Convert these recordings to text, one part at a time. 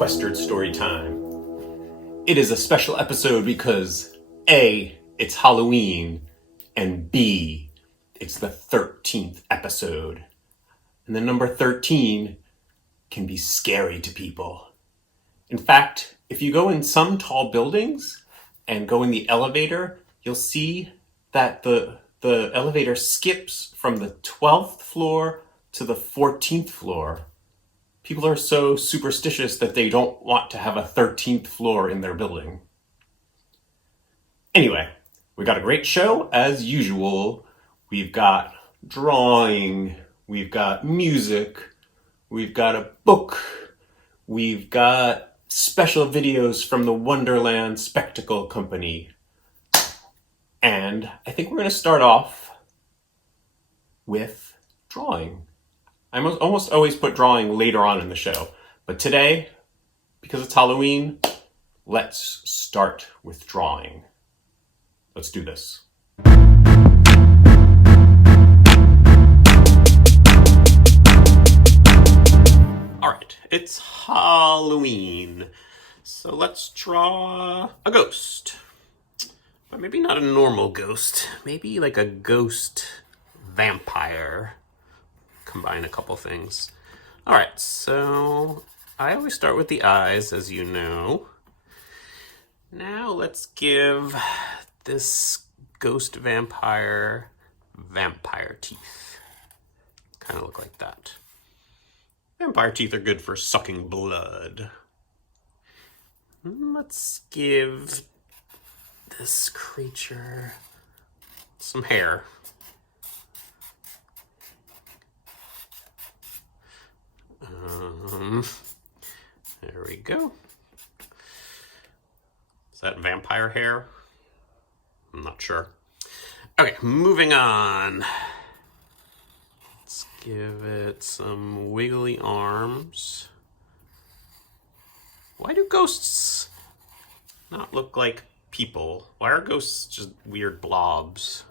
Sequestered Storytime. It is a special episode because A, it's Halloween, and B, it's the 13th episode. And the number 13 can be scary to people. In fact, if you go in some tall buildings and go in the elevator, you'll see that the elevator skips from the 12th floor to the 14th floor. People are so superstitious that they don't want to have a 13th floor in their building. Anyway, we got a great show as usual. We've got drawing, we've got music, we've got a book, we've got special videos from the Wonderland Spectacle Co. And I think we're going to start off with drawing. I almost always put drawing later on in the show, but today, because it's Halloween, let's start with drawing. Let's do this. All right, it's Halloween, so let's draw a ghost. But maybe not a normal ghost, maybe like a ghost vampire. Combine a couple things. All right, so I always start with the eyes, as you know. Now let's give this ghost vampire teeth. Kind of look like that. Vampire teeth are good for sucking blood. Let's give this creature some hair. There we go. Is that vampire hair? I'm not sure. Okay, moving on. Let's give it some wiggly arms. Why do ghosts not look like people? Why are ghosts just weird blobs?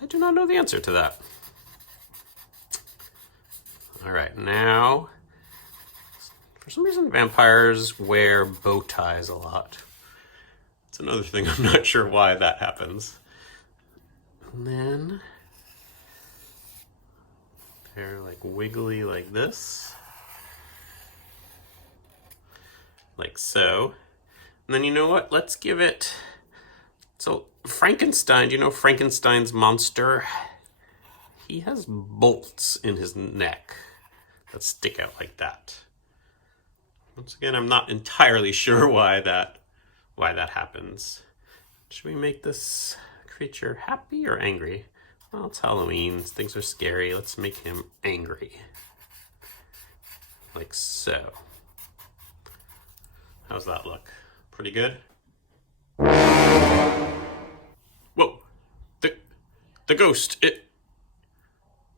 I do not know the answer to that. All right, now, for some reason, vampires wear bow ties a lot. It's another thing, I'm not sure why that happens. And then, they're like wiggly like this. Like so. And then you know what? Let's give it, so Frankenstein, do you know Frankenstein's monster? He has bolts in his neck that stick out like that. Once again, I'm not entirely sure why that happens. Should we make this creature happy or angry? Well, it's Halloween, things are scary. Let's make him angry. Like so. How's that look? Pretty good? Whoa! The ghost,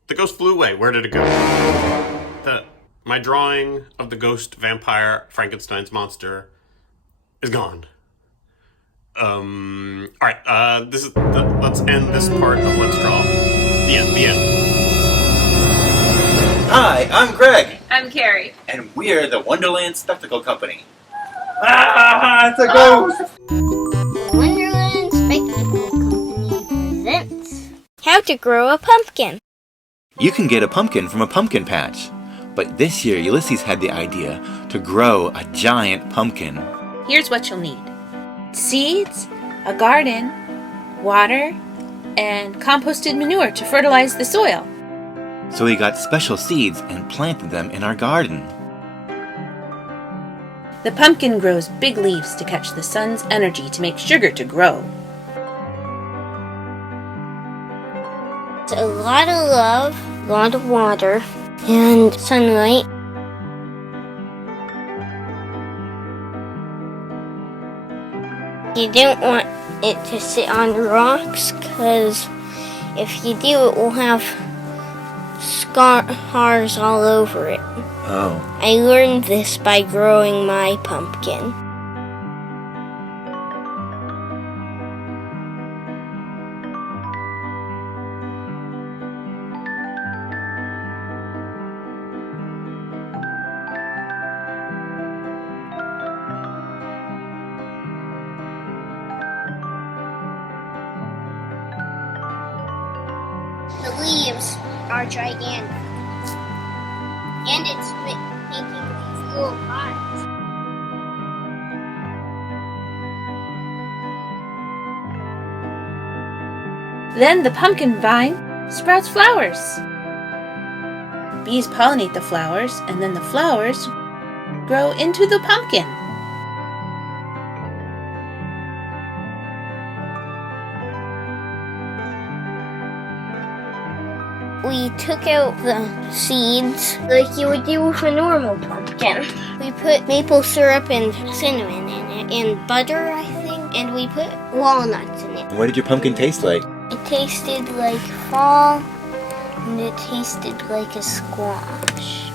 the ghost flew away. Where did it go? My drawing of the ghost vampire Frankenstein's monster is gone. All right. Let's end this part of Let's Draw. The end. Hi, I'm Greg. I'm Kari. And we're the Wonderland Spectacle Company. Ah, it's a ghost! Wonderland Spectacle Company presents How to Grow a Pumpkin. You can get a pumpkin from a pumpkin patch. But this year, Ulysses had the idea to grow a giant pumpkin. Here's what you'll need. Seeds, a garden, water, and composted manure to fertilize the soil. So he got special seeds and planted them in our garden. The pumpkin grows big leaves to catch the sun's energy to make sugar to grow. It's a lot of love, a lot of water, and sunlight. You don't want it to sit on rocks, because if you do, it will have scars all over it. Oh. I learned this by growing my pumpkin. are gigantic. And it's making these little pies. Then the pumpkin vine sprouts flowers. Bees pollinate the flowers, and then the flowers grow into the pumpkin. We took out the seeds like you would do with a normal pumpkin. We put maple syrup and cinnamon in it, and butter, I think, and we put walnuts in it. What did your pumpkin taste like? It tasted like fall, and it tasted like a squash.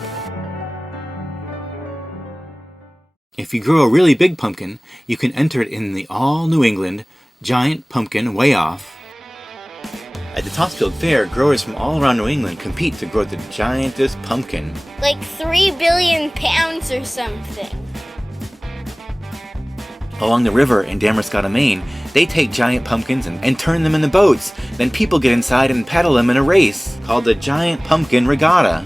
If you grow a really big pumpkin, you can enter it in the all New England Giant Pumpkin Way Off. At the Topsfield Fair, growers from all around New England compete to grow the giantest pumpkin. Like 3 billion pounds or something. Along the river in Damascotta, Maine, they take giant pumpkins and turn them into boats. Then people get inside and paddle them in a race called the Giant Pumpkin Regatta.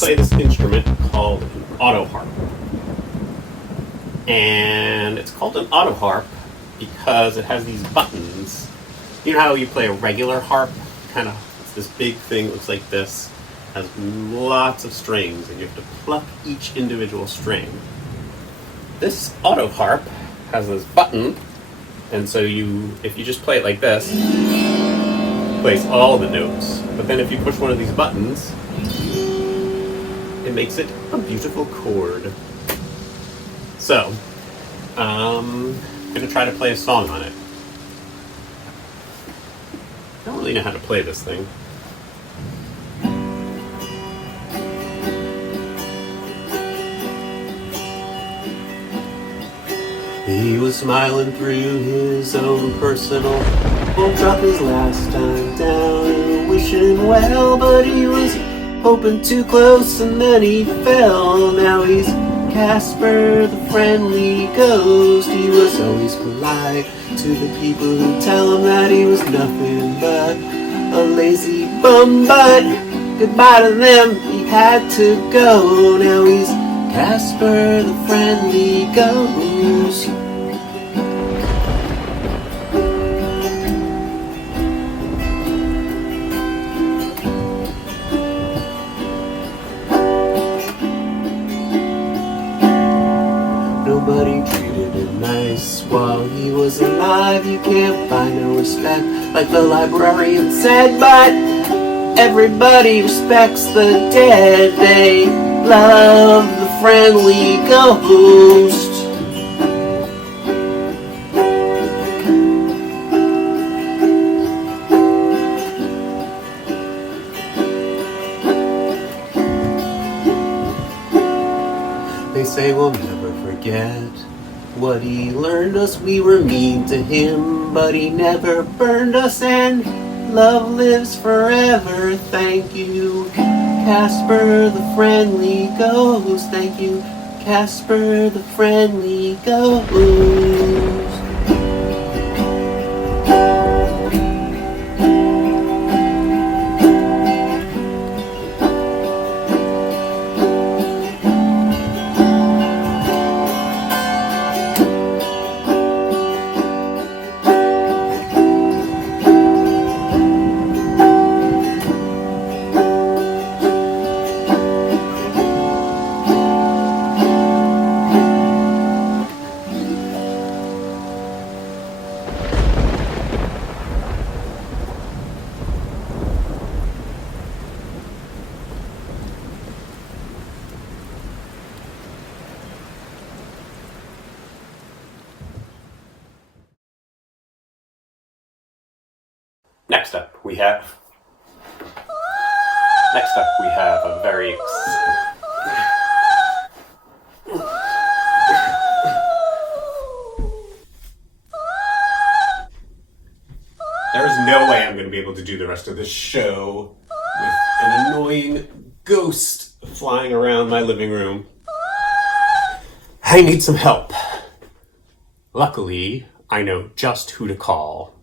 Play this instrument called an auto harp. And it's called an auto harp because it has these buttons. You know how you play a regular harp? It's this big thing that looks like this, has lots of strings, and you have to pluck each individual string. This auto harp has this button, and so if you just play it like this, it plays all the notes. But then if you push one of these buttons, it makes it a beautiful chord. So, I'm going to try to play a song on it. I don't really know how to play this thing. He was smiling through his own personal, won't drop his last time down and wishing well, but he was hoping too close and then he fell. Now he's Casper the friendly ghost. He was always polite to the people who tell him that he was nothing but a lazy bum. But goodbye to them, he had to go. Now he's Casper the friendly ghost. Nobody treated him nice while he was alive. You can't find no respect, like the librarian said. But everybody respects the dead. They love the friendly ghost. They say we'll never forget what he learned us. We were mean to him, but he never burned us, and love lives forever. Thank you, Casper the friendly ghost. Thank you, Casper the friendly ghost. Next up, we have a very no way I'm going to be able to do the rest of this show with an annoying ghost flying around my living room. I need some help. Luckily, I know just who to call.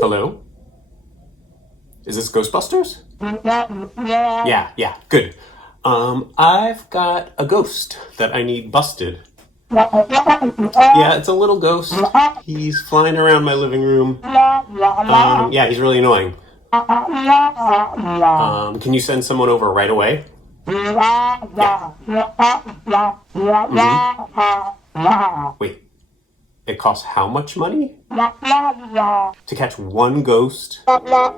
Hello? Is this Ghostbusters? Yeah, good. I've got a ghost that I need busted. Yeah, it's a little ghost. He's flying around my living room. Yeah, he's really annoying. Can you send someone over right away? Yeah. Mm-hmm. Wait, it costs how much money? To catch one ghost? Yeah,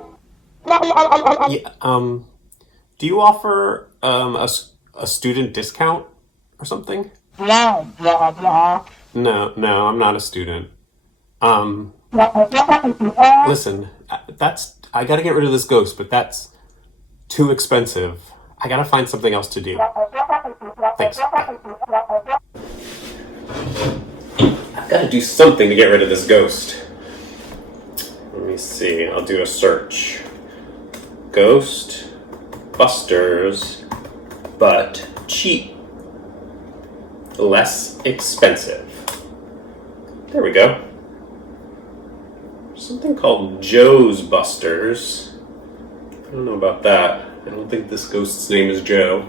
do you offer a student discount or something? No, I'm not a student. Listen, I gotta get rid of this ghost, but that's too expensive. I gotta find something else to do. Thanks. I've gotta do something to get rid of this ghost. Let me see, I'll do a search. Ghostbusters, but cheap. Less expensive. There we go. Something called Joe's Busters. I don't know about that. I don't think this ghost's name is Joe.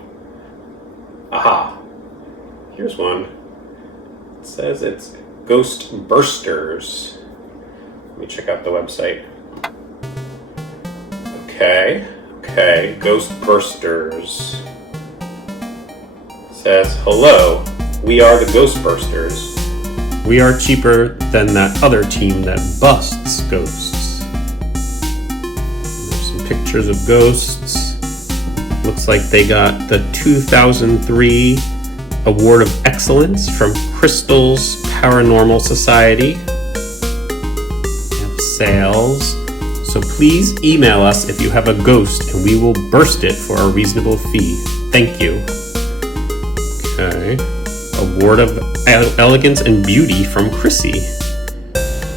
Aha. Here's one. It says it's Ghostbursters. Let me check out the website. Okay, Ghostbusters. Says, hello, we are the Ghostbusters. We are cheaper than that other team that busts ghosts. There's some pictures of ghosts. Looks like they got the 2003 Award of Excellence from Crystal's Paranormal Society. We have sales. So please email us if you have a ghost and we will burst it for a reasonable fee. Thank you. Okay. Award of Elegance and Beauty from Chrissy.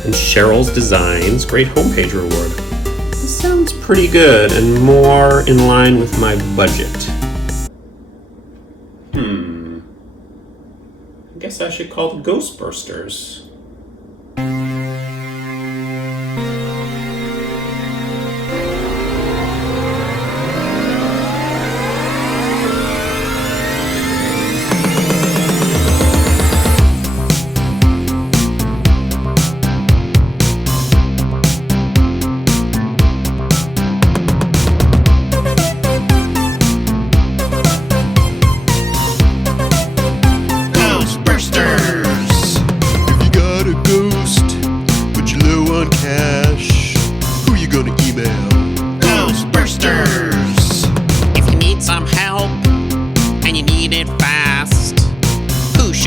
And Cheryl's Designs Great Homepage Reward. This sounds pretty good and more in line with my budget. I guess I should call the Ghostbusters.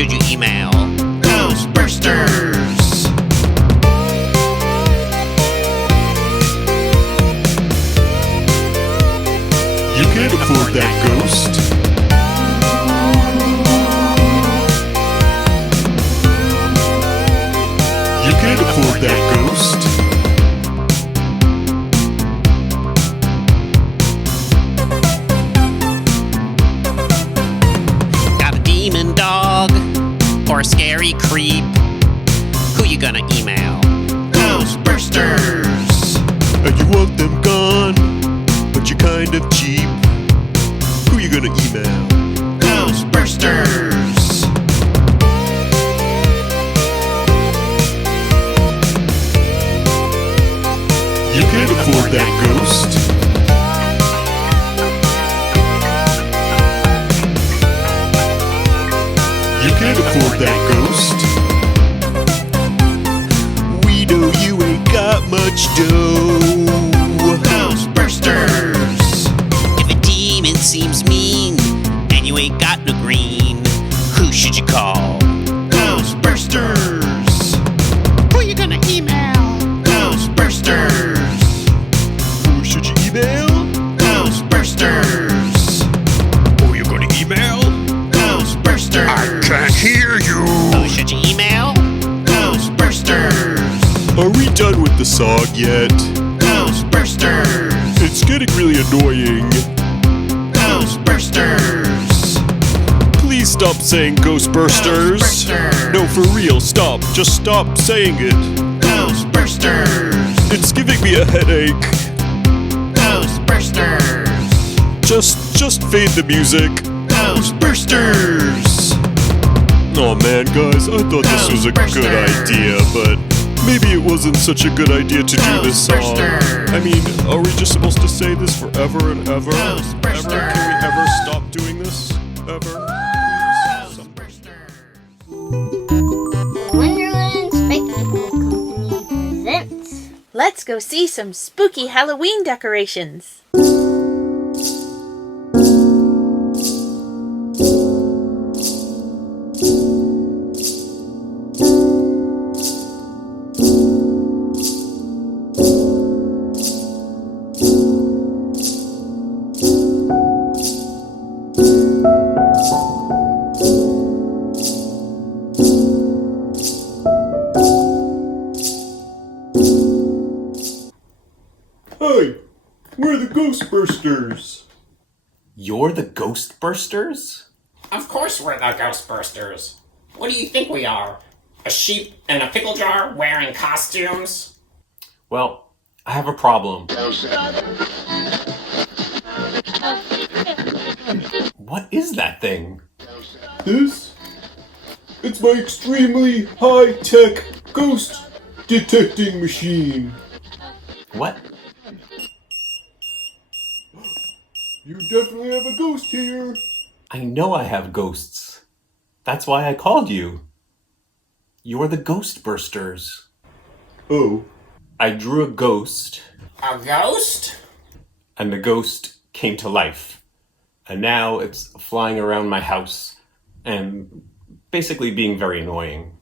should you email? Ghostbursters! You can't afford that ghost. You can't afford that ghost. Got a demon dog or a scary creep? Who you gonna email? Ghostbursters! And you want them gone, but you're kind of cheap. Who you gonna email? Ghostbursters! You can't afford that ghost. You can't afford that ghost. We know you ain't got much dough. Ghostbursters! If a demon seems mean and you ain't got no green, who should you call? Ghostbursters! Who you gonna email? Ghostbursters! Who should you email? Ghostbursters! Who you gonna email? Ghostbursters! done with the song yet? Ghostbusters! It's getting really annoying. Ghostbusters! Please stop saying Ghostbusters. Ghostbusters! No, for real, stop. Just stop saying it. Ghostbusters! It's giving me a headache. Ghostbusters! Just fade the music. Ghostbusters! Oh man, guys, I thought this was a good idea, but maybe it wasn't such a good idea to do this song. Ghostbusters! I mean, are we just supposed to say this forever and ever? Ghostbusters! Ever? Can we ever stop doing this? Ever? Please? Wonderland Spectacle Co presents. Let's go see some spooky Halloween decorations. Hey, we're the Ghostbusters. You're the Ghostbusters? Of course we're the Ghostbusters. What do you think we are? A sheep in a pickle jar wearing costumes? Well, I have a problem. What is that thing? This? It's my extremely high-tech ghost detecting machine. What? You definitely have a ghost here. I know I have ghosts. That's why I called you. You're the Ghostbusters. Oh. I drew a ghost, A ghost? and the ghost came to life. And now it's flying around my house and basically being very annoying.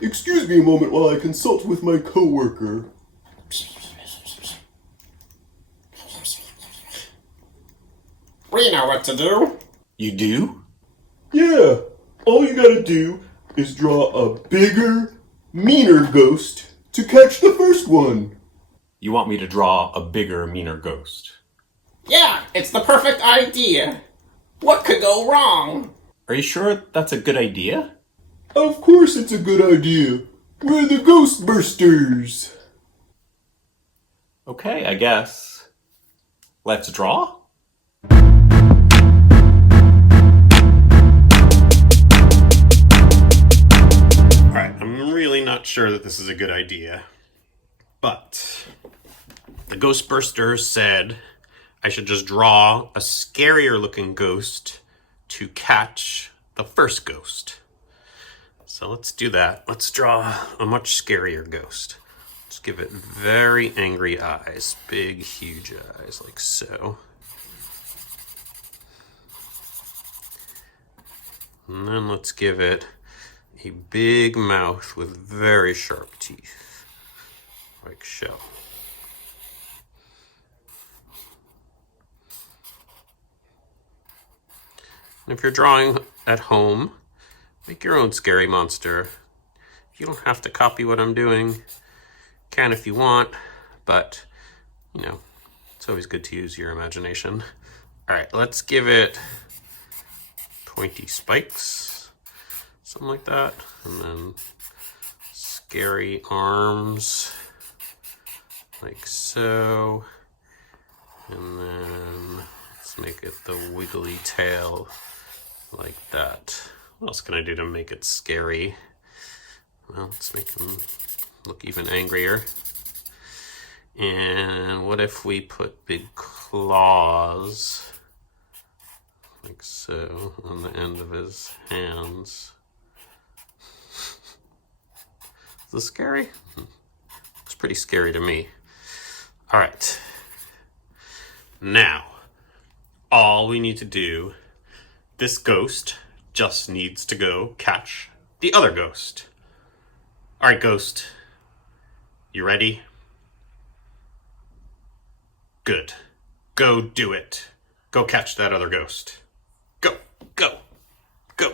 Excuse me a moment while I consult with my coworker. We know what to do. You do? Yeah, all you gotta do is draw a bigger, meaner ghost to catch the first one. You want me to draw a bigger, meaner ghost? Yeah, it's the perfect idea. What could go wrong? Are you sure that's a good idea? Of course it's a good idea. We're the Ghostbusters. Okay, I guess. Let's draw? Alright, I'm really not sure that this is a good idea. But the Ghostbusters said I should just draw a scarier looking ghost to catch the first ghost. So let's do that. Let's draw a much scarier ghost. Let's give it very angry eyes. Big, huge eyes, like so. And then let's give it a big mouth with very sharp teeth, like so. And if you're drawing at home, make your own scary monster. You don't have to copy what I'm doing. Can if you want, but, you know, it's always good to use your imagination. All right, let's give it pointy spikes, something like that, and then scary arms, like so, and then let's make it the wiggly tail, like that. What else can I do to make it scary? Well, let's make him look even angrier. And what if we put big claws, like so, on the end of his hands? Is this scary? It's pretty scary to me. All right. Now, all we need to do, this ghost just needs to go catch the other ghost. All right, ghost. You ready? Good. Go do it. Go catch that other ghost. Go, go, go.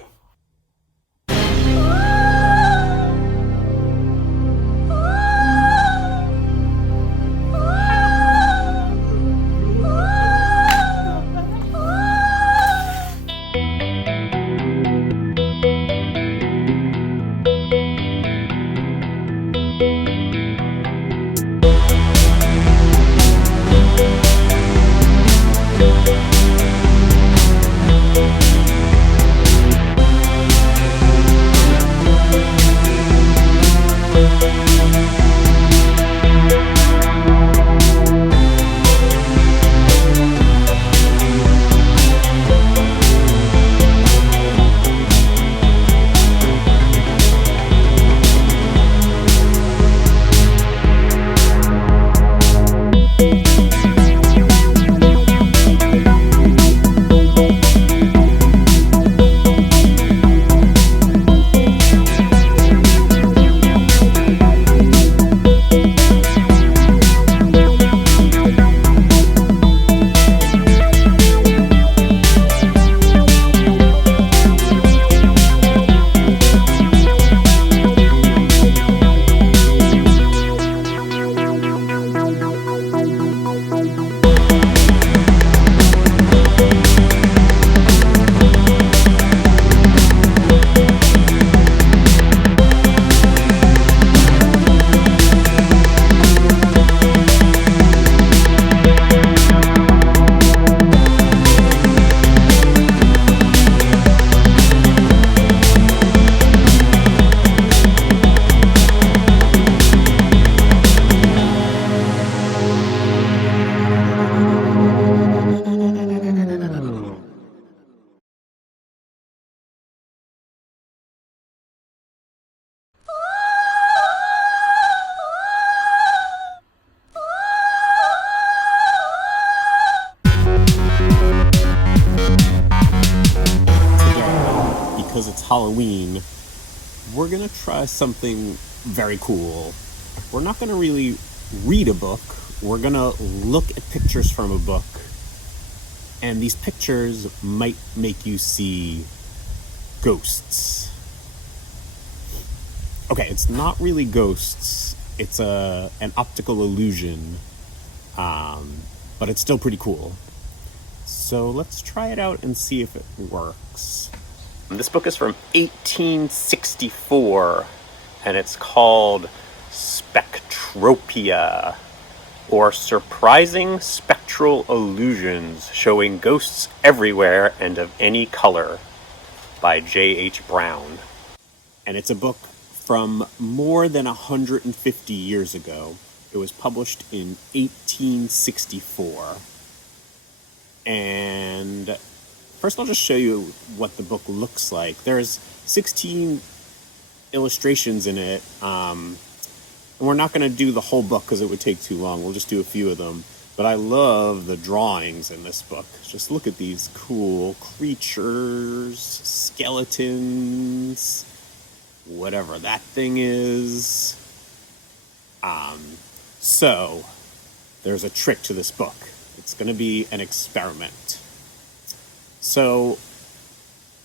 Halloween, we're gonna try something very cool. We're not gonna really read a book. We're gonna look at pictures from a book, and these pictures might make you see ghosts. Okay, it's not really ghosts. It's an optical illusion, but it's still pretty cool. So let's try it out and see if it works. This book is from 1864, and it's called Spectropia, or Surprising Spectral Illusions Showing Ghosts Everywhere and of Any Color, by J.H. Brown. And it's a book from more than 150 years ago. It was published in 1864. And first I'll just show you what the book looks like. There's 16 illustrations in it. And we're not going to do the whole book because it would take too long. We'll just do a few of them. But I love the drawings in this book. Just look at these cool creatures, skeletons, whatever that thing is. So there's a trick to this book. It's going to be an experiment. So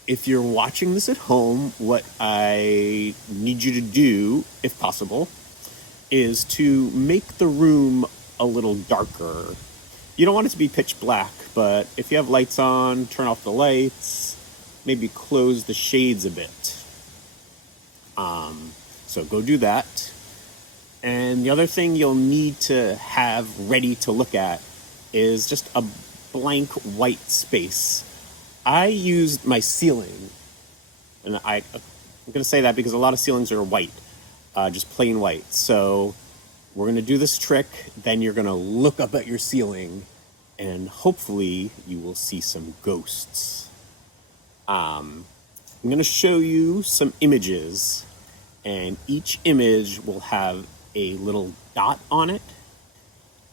if you're watching this at home, what I need you to do, if possible, is to make the room a little darker. You don't want it to be pitch black, but if you have lights on, turn off the lights, maybe close the shades a bit. So go do that. And the other thing you'll need to have ready to look at is just a blank white space. I used my ceiling, and I'm going to say that because a lot of ceilings are white, just plain white. So we're going to do this trick, then you're going to look up at your ceiling, and hopefully you will see some ghosts. I'm going to show you some images, and each image will have a little dot on it.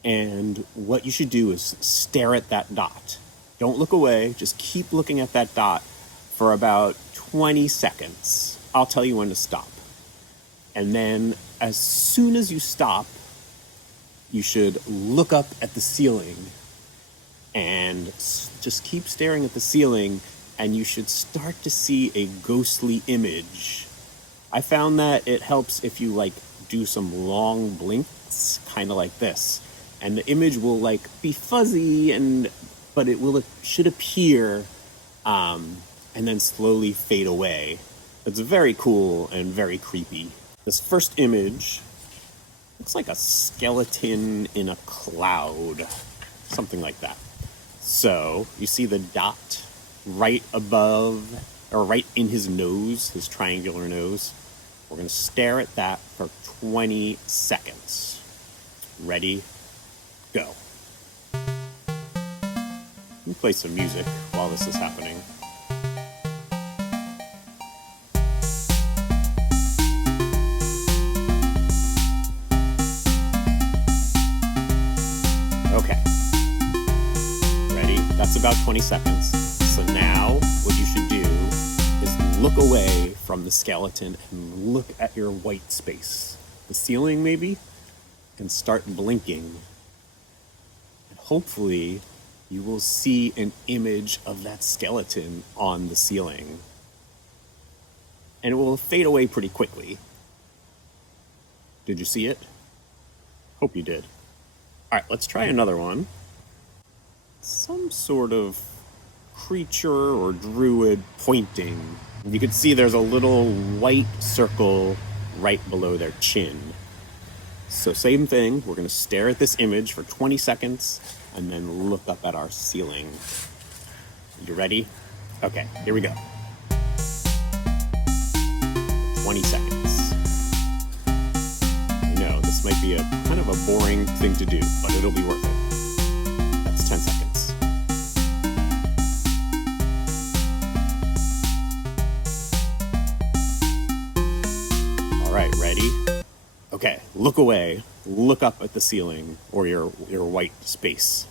And what you should do is stare at that dot. Don't look away, just keep looking at that dot for about 20 seconds. I'll tell you when to stop. And then as soon as you stop, you should look up at the ceiling and just keep staring at the ceiling, and you should start to see a ghostly image. I found that it helps if you do some long blinks, kind of like this. And the image will be fuzzy, but it should appear and then slowly fade away. It's very cool and very creepy. This first image looks like a skeleton in a cloud, something like that. So you see the dot right above, or right in his nose, his triangular nose. We're going to stare at that for 20 seconds. Ready? Go. Let me play some music while this is happening. Okay. Ready? That's about 20 seconds. So now what you should do is look away from the skeleton and look at your white space. The ceiling maybe? And start blinking. Hopefully, you will see an image of that skeleton on the ceiling. And it will fade away pretty quickly. Did you see it? Hope you did. All right, let's try another one. Some sort of creature or druid pointing. You can see there's a little white circle right below their chin. So same thing, we're going to stare at this image for 20 seconds and then look up at our ceiling. You ready? Okay, here we go. 20 seconds. I know, this might be a kind of a boring thing to do, but it'll be worth it. That's 10 seconds. All right, ready? Okay, look away, look up at the ceiling or your white space.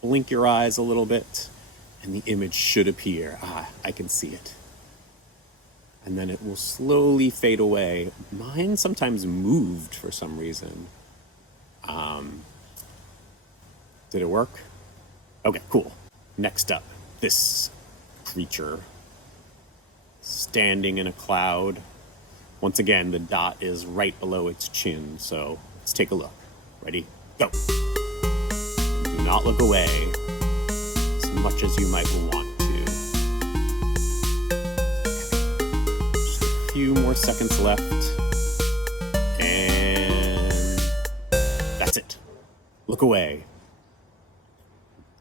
Blink your eyes a little bit and the image should appear. I can see it. and then it will slowly fade away. Mine sometimes moved for some reason. Did it work? Okay, cool. Next up, this creature standing in a cloud. Once again, the dot is right below its chin, so let's take a look. Ready? Go! Do not look away as much as you might want to. Just a few more seconds left. And that's it. Look away.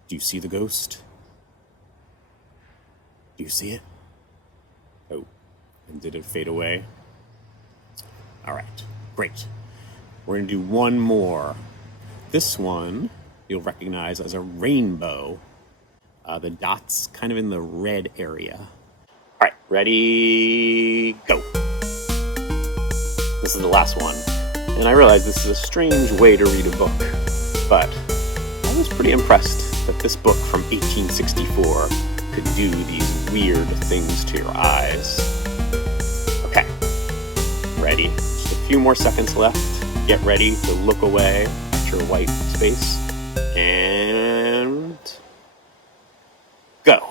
Do you see the ghost? Do you see it? Oh, and did it fade away? All right, great. We're gonna do one more. This one you'll recognize as a rainbow. The dot's kind of in the red area. All right, ready, go. This is the last one. And I realize this is a strange way to read a book, but I was pretty impressed that this book from 1864 could do these weird things to your eyes. Okay, ready? Just a few more seconds left. Get ready to look away at your white space. And go.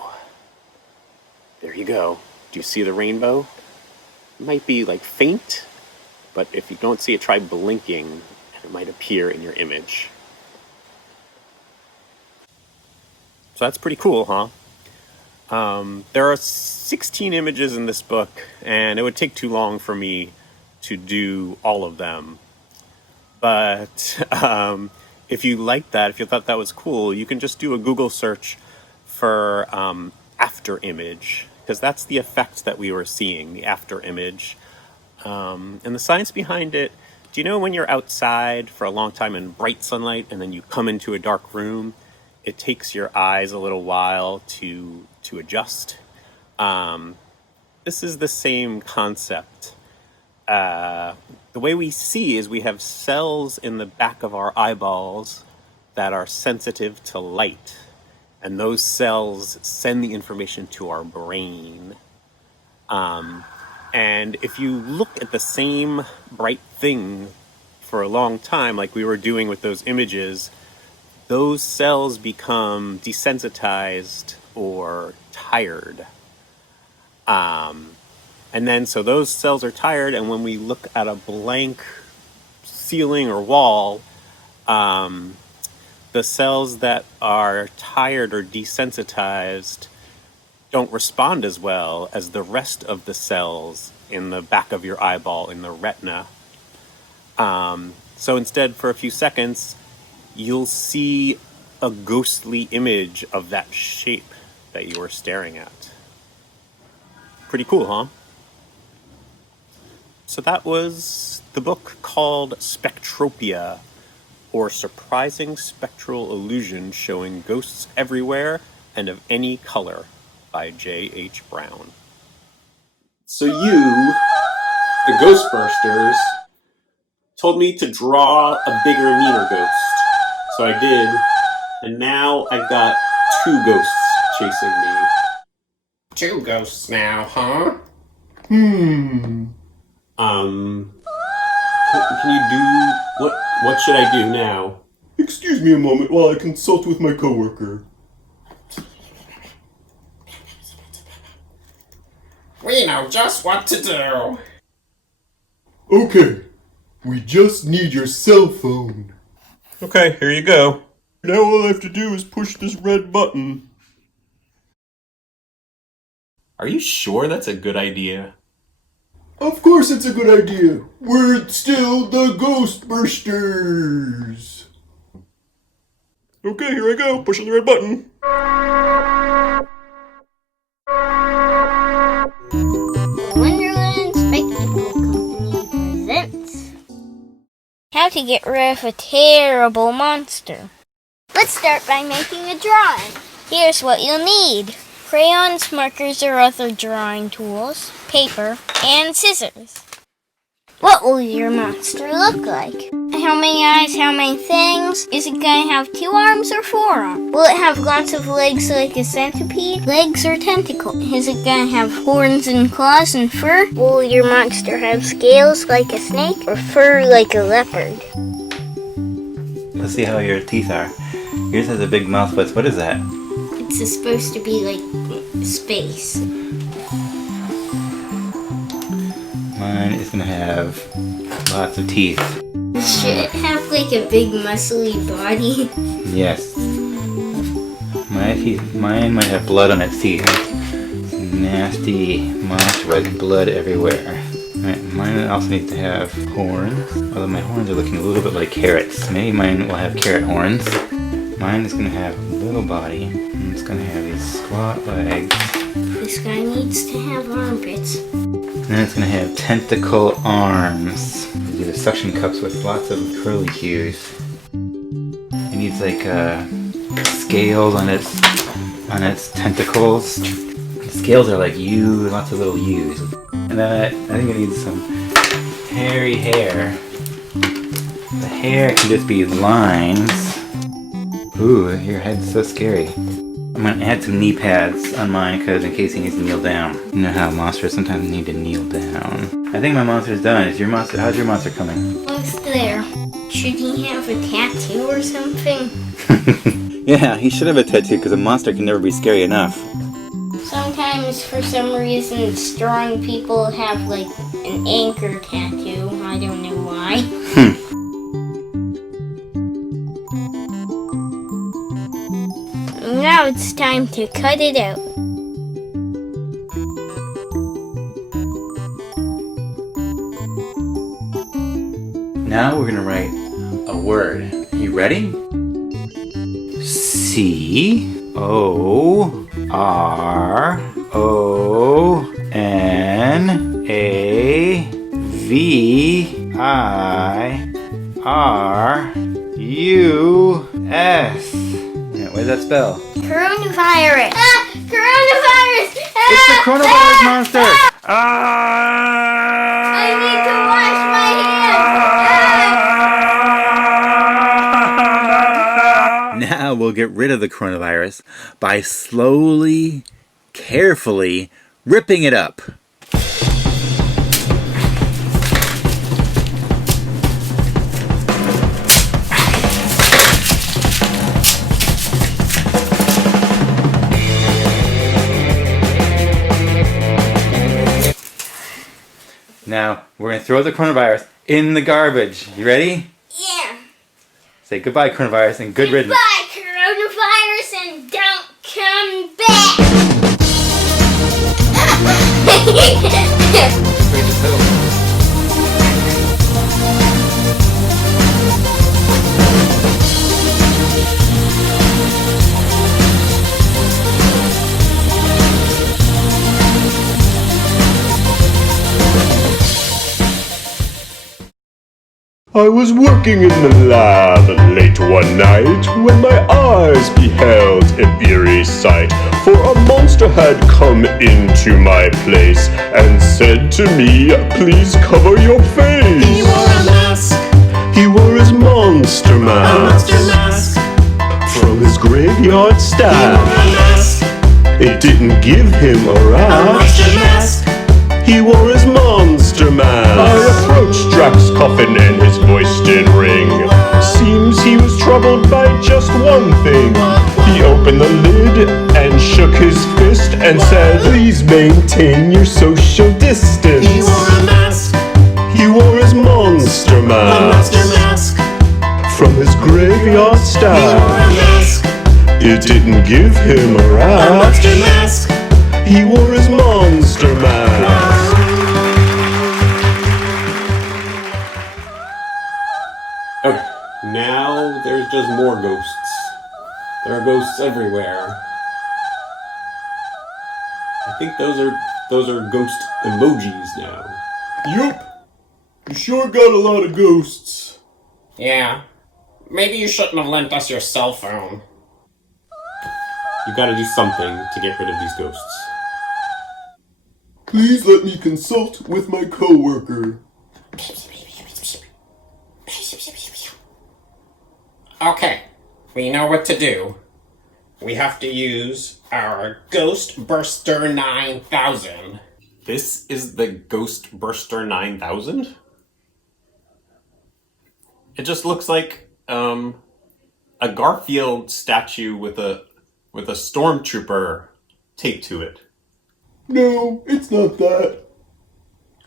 There you go. Do you see the rainbow? It might be like faint, but if you don't see it, try blinking and it might appear in your image. So that's pretty cool, huh? There are 16 images in this book, and it would take too long for me to do all of them. But if you like that, if you thought that was cool, you can just do a Google search for after image, because that's the effect that we were seeing, the after image. And the science behind it, do you know when you're outside for a long time in bright sunlight and then you come into a dark room, it takes your eyes a little while to adjust? This is the same concept. The way we see is we have cells in the back of our eyeballs that are sensitive to light. And those cells send the information to our brain. And if you look at the same bright thing for a long time, like we were doing with those images, those cells become desensitized or tired. And then so those cells are tired, and when we look at a blank ceiling or wall, the cells that are tired or desensitized don't respond as well as the rest of the cells in the back of your eyeball, in the retina. So instead, for a few seconds, you'll see a ghostly image of that shape that you were staring at. Pretty cool, huh? So that was the book called Spectropia, or Surprising Spectral Illusion Showing Ghosts Everywhere and of Any Color, by J.H. Brown. So you, the Ghostbursters, told me to draw a bigger, meaner ghost. So I did, and now I've got 2 ghosts chasing me. 2 ghosts now, huh? Can you do... What should I do now? Excuse me a moment while I consult with my coworker. We know just what to do. Okay, we just need your cell phone. Okay, here you go. Now all I have to do is push this red button. Are you sure that's a good idea? Of course it's a good idea. We're still the Ghostbursters. Okay, here I go, pushing the red button. Wonderland Spectacle Co presents How to Get Rid of a Terrible Monster. Let's start by making a drawing. Here's what you'll need: crayons, markers, or other drawing tools, paper, and scissors. What will your monster look like? How many eyes, how many things? Is it gonna have 2 arms or 4 arms? Will it have lots of legs like a centipede? Legs or tentacles? Is it gonna have horns and claws and fur? Will your monster have scales like a snake or fur like a leopard? Let's see how your teeth are. Yours has a big mouth. What is that? It's supposed to be like space. Mine is gonna have lots of teeth. Should it have like a big muscly body? Yes. Mine might have blood on its teeth. It's nasty monster with blood everywhere. Right, mine also needs to have horns. Although my horns are looking a little bit like carrots. Maybe mine will have carrot horns. Mine is gonna have a little body. And it's gonna have these squat legs. This guy needs to have armpits. And then it's gonna have tentacle arms. These are suction cups with lots of curly cues. It needs like scales on its tentacles. The scales are like lots of little U's. And then I think it needs some hairy hair. The hair can just be lines. Ooh, your head's so scary. I'm gonna add some knee pads on mine because in case he needs to kneel down. You know how monsters sometimes need to kneel down. I think my monster's done. How's your monster coming? What's there? Should he have a tattoo or something? Yeah, he should have a tattoo because a monster can never be scary enough. Sometimes, for some reason, strong people have like an anchor tattoo. I don't know why. Now it's time to cut it out. Now we're gonna write a word. You ready? C-O-R-O-N-A-V-I-R-U-S. What does that spell? Coronavirus! Coronavirus! It's the coronavirus monster! I need to wash my hands! Now we'll get rid of the coronavirus by slowly, carefully ripping it up. Now, we're going to throw the coronavirus in the garbage. You ready? Yeah. Say goodbye, coronavirus, and good riddance. Goodbye, coronavirus, and don't come back! I was working in the lab late one night when my eyes beheld an eerie sight. For a monster had come into my place and said to me, "Please cover your face." He wore a mask, He wore his monster a monster mask mask. from his graveyard He stash. wore a mask, It didn't give him a a rash. monster mask. He wore his monster mask. I approached Drax's coffin and his voice did ring. Seems he was troubled by just one thing. He opened the lid and shook his fist and said, "Please maintain your social distance." He wore a mask, He wore his monster a monster mask mask. from his graveyard He wore a stash. mask, It didn't give him a a rash. monster mask. He wore his monster mask. Okay, now there's just more ghosts. There are ghosts everywhere. I think those are ghost emojis now. Yup. You sure got a lot of ghosts. Yeah. Maybe you shouldn't have lent us your cell phone. You gotta do something to get rid of these ghosts. Please let me consult with my coworker. Okay, we know what to do. We have to use our Ghostburster 9000. This is the Ghostburster 9000? It just looks like a Garfield statue with a stormtrooper taped to it. No, it's not that.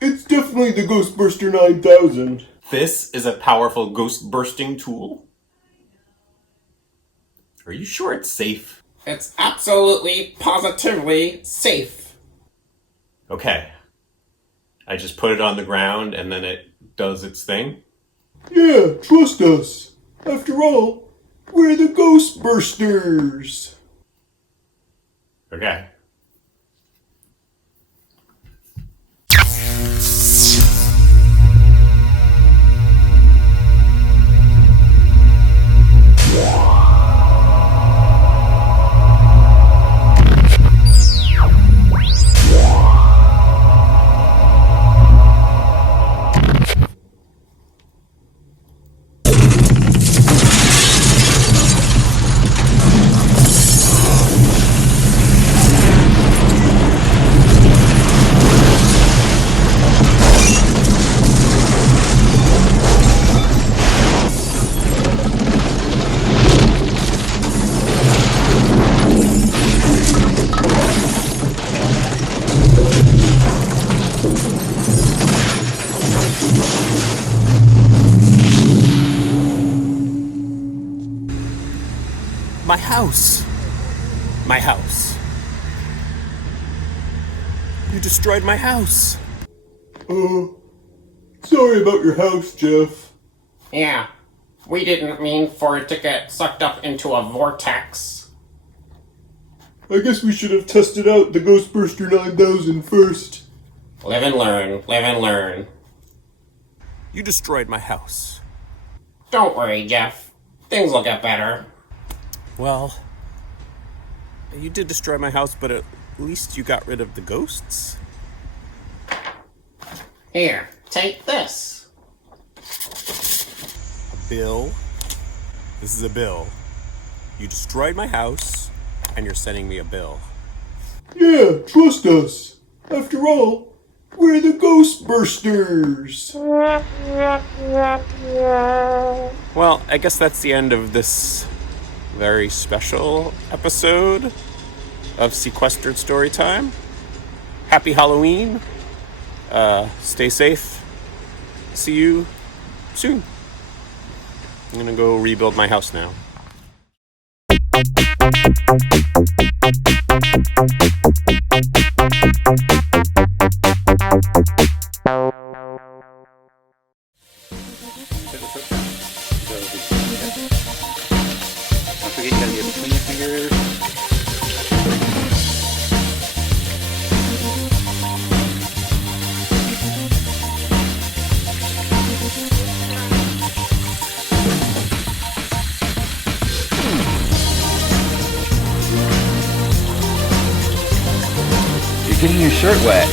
It's definitely the Ghostburster 9000. This is a powerful ghost bursting tool? Are you sure it's safe? It's absolutely, positively safe. Okay. I just put it on the ground and then it does its thing? Yeah, trust us. After all, we're the Ghostbursters. Okay. My house! My house. You destroyed my house! Sorry about your house, Jeff. Yeah, we didn't mean for it to get sucked up into a vortex. I guess we should have tested out the Ghostburster 9000 first. Live and learn, live and learn. You destroyed my house. Don't worry, Jeff. Things will get better. Well, you did destroy my house, but at least you got rid of the ghosts? Here, take this. A bill? This is a bill. You destroyed my house, and you're sending me a bill. Yeah, trust us. After all, we're the Ghostbursters. Well, I guess that's the end of this very special episode of Sequestered Storytime. Happy Halloween. Stay safe. See you soon. I'm gonna go rebuild my house now. Don't forget, you gotta get between your fingers. You're getting your shirt wet.